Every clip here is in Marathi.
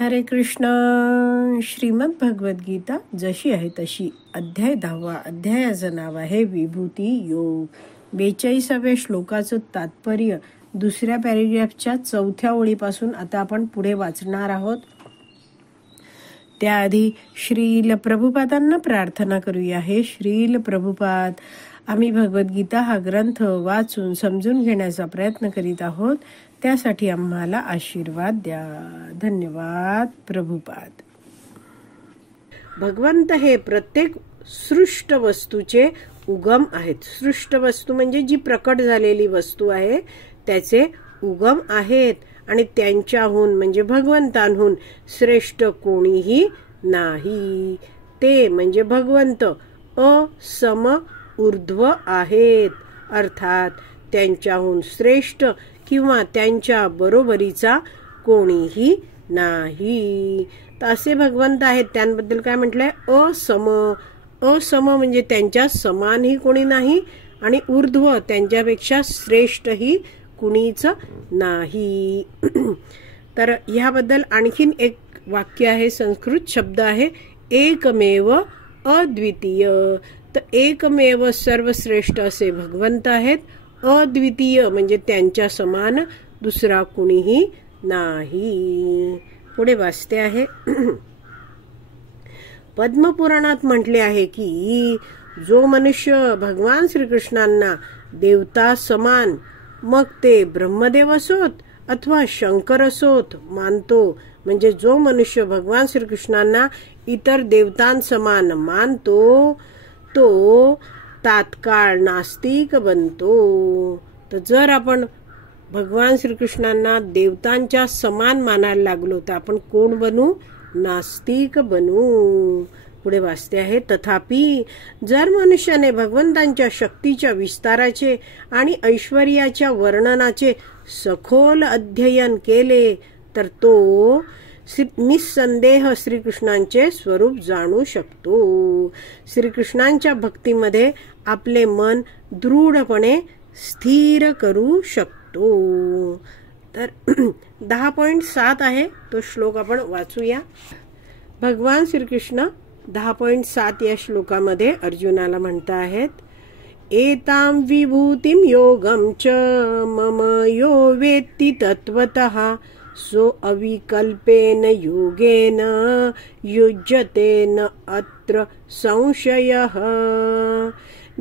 हरे कृष्ण. श्रीमद भगवद गीता जशी आहे तशी, अध्याय 10. अध्यायाचं नाव आहे विभूती योग. 42व्या श्लोकाचं तात्पर्य दुसऱ्या पॅरेग्राफच्या 4थ्या ओळीपासून आता आपण पुढे वाचणार आहोत. त्याआधी श्रील प्रभुपादांना प्रार्थना करूया. हे श्रील प्रभुपाद, आम्ही भगवद्गीता हा ग्रंथ वाचून समजून घेण्याचा प्रयत्न करीत आहोत. त्यासाठी आम्हाला आशीर्वाद द्या. धन्यवाद प्रभुपाद. भगवंत हे प्रत्येक सृष्ट वस्तूचे उगम आहेत. सृष्ट वस्तू म्हणजे जी प्रकट झालेली वस्तू आहे त्याचे उगम आहेत आणि त्यांच्याहून म्हणजे भगवंतांहून श्रेष्ठ कोणीही नाही. ते म्हणजे भगवंत असम ऊर्ध्व आहेत, अर्थात त्यांच्याहून श्रेष्ठ किंवा त्यांच्या बरोबरीचा कोणीही नाही. तर असे भगवंत आहेत. त्यांबद्दल काय म्हटलंय? असम. असम म्हणजे त्यांच्या समानही कोणी नाही आणि ऊर्ध्व त्यांच्यापेक्षा श्रेष्ठही कुणीच नाही. तर ह्याबद्दल आणखीन एक वाक्य आहे, संस्कृत शब्द आहे एकमेव अद्वितीय. तर एकमेव सर्वश्रेष्ठ असे भगवंत आहेत. अद्वितीय म्हणजे त्यांच्या समान दुसरा कुणीही नाही. पुढे वाचते आहे. पद्मपुराणात म्हटले आहे की जो मनुष्य भगवान श्रीकृष्णांना देवता समान, मग ते ब्रह्मदेव असोत अथवा शंकर असोत, मानतो, म्हणजे जो मनुष्य भगवान श्रीकृष्णांना इतर देवतांसमान मानतो तो तात्काळ नास्तिक बनतो. तर जर आपण भगवान श्रीकृष्णांना देवतांच्या समान मानायला लागलो तर आपण कोण बनू? नास्तिक बनू. पुढे वाचते आहे. तथापि जर मनुष्याने भगवंतांच्या शक्तीच्या विस्ताराचे आणि ऐश्वर्याच्या वर्णनाचे सखोल अध्ययन केले तर तो निसंदेह श्रीकृष्णांचे स्वरूप जाणू शकतो. श्रीकृष्णांच्या भक्तीमध्ये आपले मन दृढपणे स्थिर करू शकतो. तर 10.7 आहे तो श्लोक आपण वाचूया. भगवान श्रीकृष्ण 10.7 या श्लोकामध्ये अर्जुनाला म्हणता आहेत, एतां विभूतिं योगं च मम यो वेत्ति तत्वतः सो अविकल्पेन योगेन युज्यते न अत्र संशयः.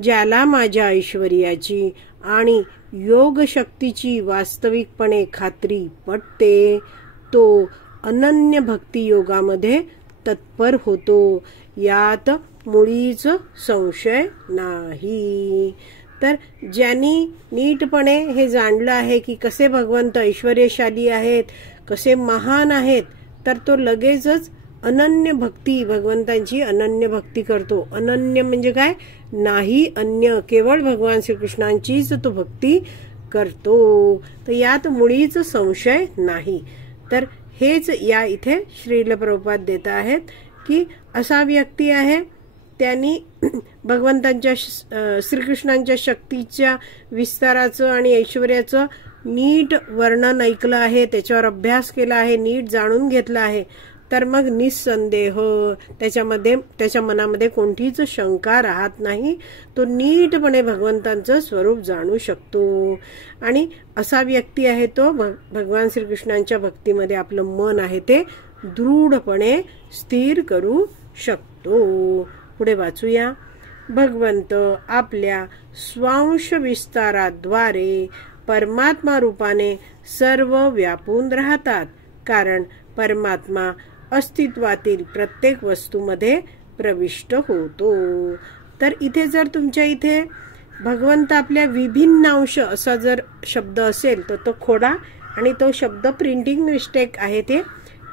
ज्याला माझ्या ऐश्वर्याची आणि योग शक्तीची वास्तविकपणे खात्री पटते तो अनन्य भक्ती योगामध्ये तत्पर होतो, यात मुळीच संशय नाही. तर ज्यांनी नीटपणे हे जाणलं आहे की कसे भगवंत ऐश्वर्यशाली आहेत, कसे महान आहेत, तर तो लगेचच अनन्य भक्ती, भगवंतांची अनन्य भक्ती करतो. अनन्य म्हणजे काय? नाही अन्य, केवळ भगवान श्रीकृष्णांचीच तो भक्ती करतो. तर यात मुळीच संशय नाही. तर हेच या इथे श्रील प्रभुपाद देत आहेत की असा व्यक्ती आहे त्यांनी भगवंतांच्या श्रीकृष्णांच्या शक्तीच्या विस्ताराचं आणि ऐश्वर्याचं नीट वर्णन ऐकलं आहे, त्याच्यावर अभ्यास केला आहे, नीट जाणून घेतला आहे, तर मग निसंदेह त्याच्या मनामध्ये कोणतीच शंका राहत नाही. तो नीटपणे भगवंतांचं स्वरूप जाणू शकतो. आणि असा व्यक्ती आहे तो भगवान श्रीकृष्णांच्या भक्तीमध्ये आपलं मन आहे ते दृढपणे स्थिर करू शकतो. पुढे वाचूया. भगवंत आपल्या स्वांश विस्ताराद्वारे परमात्मा रूपाने सर्व व्यापून राहतात, कारण परमात्मा अस्तित्वातील प्रत्येक वस्तूमध्ये प्रविष्ट होतो. तर इथे जर तुमच्या इथे भगवंत आपल्या विभिन्न अंश असा जर शब्द असेल तर तो खोडा, आणि तो शब्द प्रिंटिंग मिस्टेक आहे, ते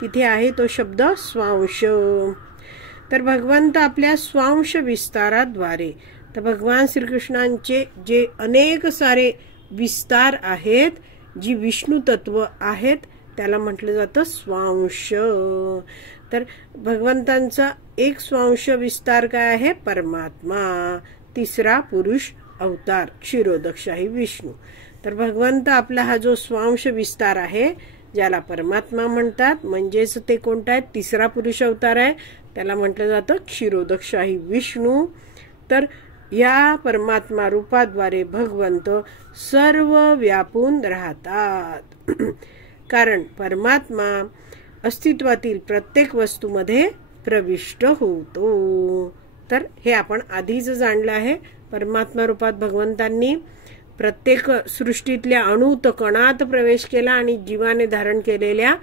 तिथे आहे तो शब्द स्वांश. तर भगवंत आपल्या स्वांश विस्ताराद्वारे, तर भगवान श्रीकृष्णांचे जे अनेक सारे विस्तार आहेत, जी विष्णू तत्व आहेत, त्याला म्हटलं जातं स्वांश. तर भगवंतांचा एक स्वांश विस्तार काय आहे? परमात्मा, तिसरा पुरुष अवतार क्षीरोदकशाही विष्णू. तर भगवंत आपला हा जो स्वांश विस्तार आहे, ज्याला परमात्मा म्हणतात, म्हणजेच ते कोणता आहे, तिसरा पुरुष अवतार आहे, त्याला म्हटलं जातं क्षीरोदकशाही विष्णू. तर या परमात्मा रूपाद्वारे भगवंत सर्व व्यापून राहतात. कारण परमात्मा अस्तित्वातील प्रत्येक वस्तूमध्ये प्रविष्ट होतो. तर हे आपण आधीच जाणलं आहे. परमात्मा रूपात भगवंतांनी प्रत्येक सृष्टीतल्या अणुत कणात प्रवेश केला आणि जीवाने धारण केलेल्या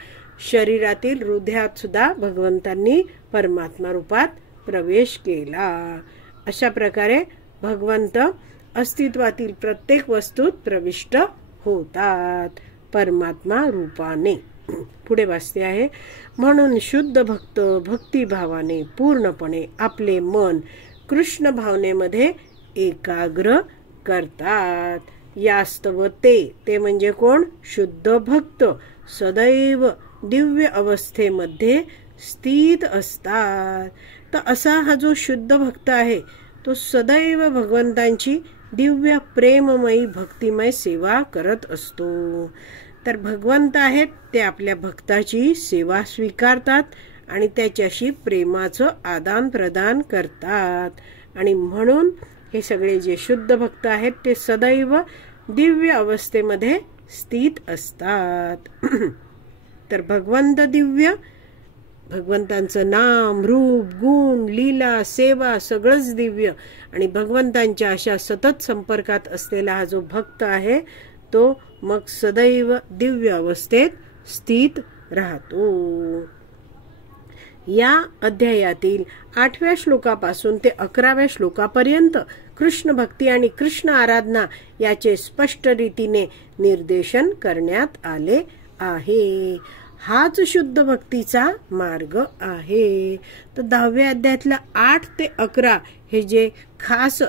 शरीरातील हृदयात सुद्धा भगवंतांनी परमात्मा रूपात प्रवेश केला. अशा प्रकारे भगवंत अस्तित्वातील प्रत्येक वस्तूत प्रविष्ट होतात परमात्मा रूपाने. पुढे वाचते आहे, म्हणून शुद्ध भक्त भक्तिभावाने पूर्णपणे आपले मन कृष्ण भावनेमध्ये एकाग्र करतात. यास्तव ते म्हणजे कोण, शुद्ध भक्त सदैव दिव्य अवस्थेमध्ये स्थित असतात. तर असा हा जो शुद्ध भक्त आहे तो सदैव भगवंतांची दिव्य प्रेममयी भक्तिमय सेवा करत असतो. तर भगवंत आहेत ते आपल्या भक्ताची सेवा स्वीकारतात आणि त्याच्याशी प्रेमाचं आदान प्रदान करतात. आणि म्हणून हे सगळे जे शुद्ध भक्त आहेत ते सदैव दिव्य अवस्थेमध्ये स्थित असतात. तर भगवंत दिव्य, भगवंतांचं नाम, रूप, गुण, लीला, सेवा सगळंच दिव्य. आणि भगवंतांच्या अशा सतत संपर्कात असलेला हा जो भक्त आहे तो मग सदैव दिव्य अवस्थेत स्थित राहतो. या अध्यायातील 8व्या श्लोकापासून ते 11व्या श्लोकापर्यंत कृष्ण भक्ती आणि कृष्ण आराधना याचे स्पष्ट रीतीने निर्देशन करण्यात आले आहे. हाच शुद्ध भक्तीचा मार्ग आहे. तर 10व्या अध्यायातल्या 8 ते 11 हे जे खास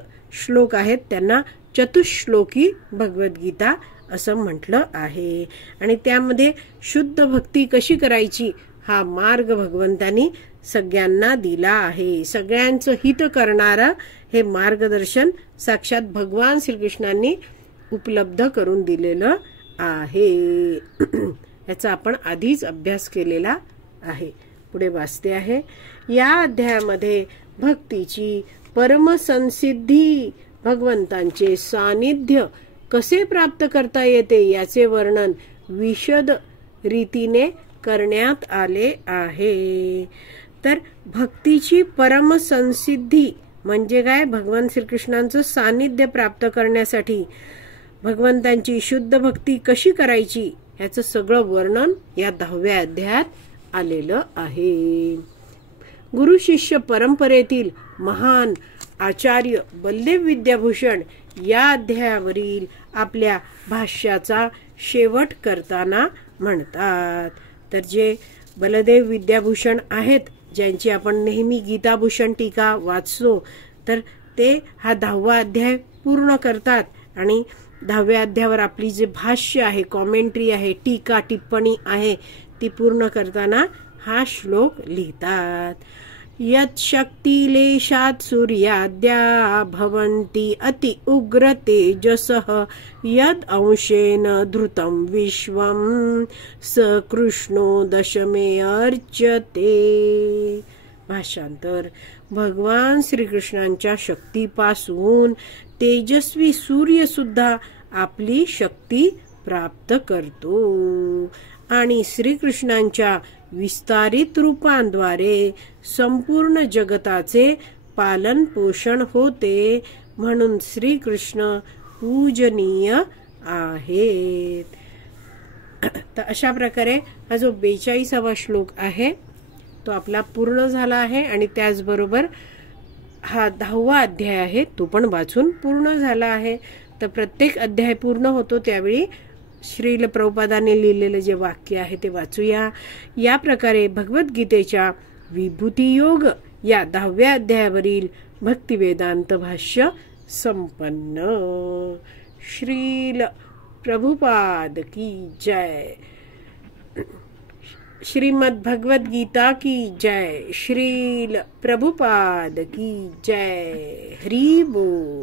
श्लोक आहेत त्यांना चतुश्लोकी भगवद्गीता असं म्हटलं आहे. आणि त्यामध्ये शुद्ध भक्ती कशी करायची हा मार्ग भगवंतांनी सगळ्यांना दिला आहे. सगळ्यांचं हित करणारं हे मार्गदर्शन साक्षात भगवान श्रीकृष्णांनी उपलब्ध करून दिलेलं आहे. याचा आपण आधीच अभ्यास केलेला आहे. पुढे वाचते आहे, या अध्यायामध्ये भक्तीची परमसंसिद्धी, भगवंतांचे सानिध्य कसे प्राप्त करता येते याचे वर्णन विशद रीतीने करण्यात आले आहे. तर भक्तीची परमसंसिद्धी म्हणजे काय, भगवान श्रीकृष्णांचं सानिध्य प्राप्त करण्यासाठी भगवंतांची शुद्ध भक्ती कशी करायची याचं सगळं वर्णन या 10व्या अध्यायात आलेलं आहे. गुरु शिष्य परंपरेतील महान आचार्य बलदेव विद्याभूषण या अध्यायावरील आपल्या भाष्याचा शेवट करताना म्हणतात. तर जे बलदेव विद्याभूषण आहेत, ज्यांची आपण नेहमी गीताभूषण टीका वाचतो, तर ते हा 10वा अध्याय पूर्ण करतात आणि 10व्या अध्यायावर आपली जे भाष्य आहे, कॉमेंट्री आहे, टीका टिप्पणी आहे ती पूर्ण करताना हा श्लोक लिहितात. यत् शक्तिलेशात् सूर्याद्या भवन्ति अति उग्र तेजसः यद् अंशेन धृतं विश्वं स कृष्णो दशमे अर्च्यते. भाषांतर, भगवान श्रीकृष्णांच्या शक्तीपासून तेजस्वी सूर्य सुद्धा आपली शक्ती प्राप्त करतो आणि श्रीकृष्णांच्या विस्तारित रूपांद्वारे संपूर्ण जगताचे पालन पोषण होते. म्हणून श्रीकृष्ण पूजनीय आहेत. तर अशा प्रकारे हा जो 42वा श्लोक आहे तो आपला पूर्ण झाला आहे आणि त्याचबरोबर हा 10वा अध्याय आहे तो पण वाचून पूर्ण झाला आहे. तर प्रत्येक अध्याय पूर्ण होतो त्यावेळी श्रील प्रभुपादांनी लिहिलेलं जे वाक्य आहे ते वाचूया. या प्रकारे भगवद्गीतेच्या विभूती योग या 10व्या अध्यायावरील भक्तिवेदांत भाष्य संपन्न. श्रील प्रभुपाद की जय. श्रीमद् भगवद गीता की जय. श्रील प्रभुपाद की जय. हरि बोल.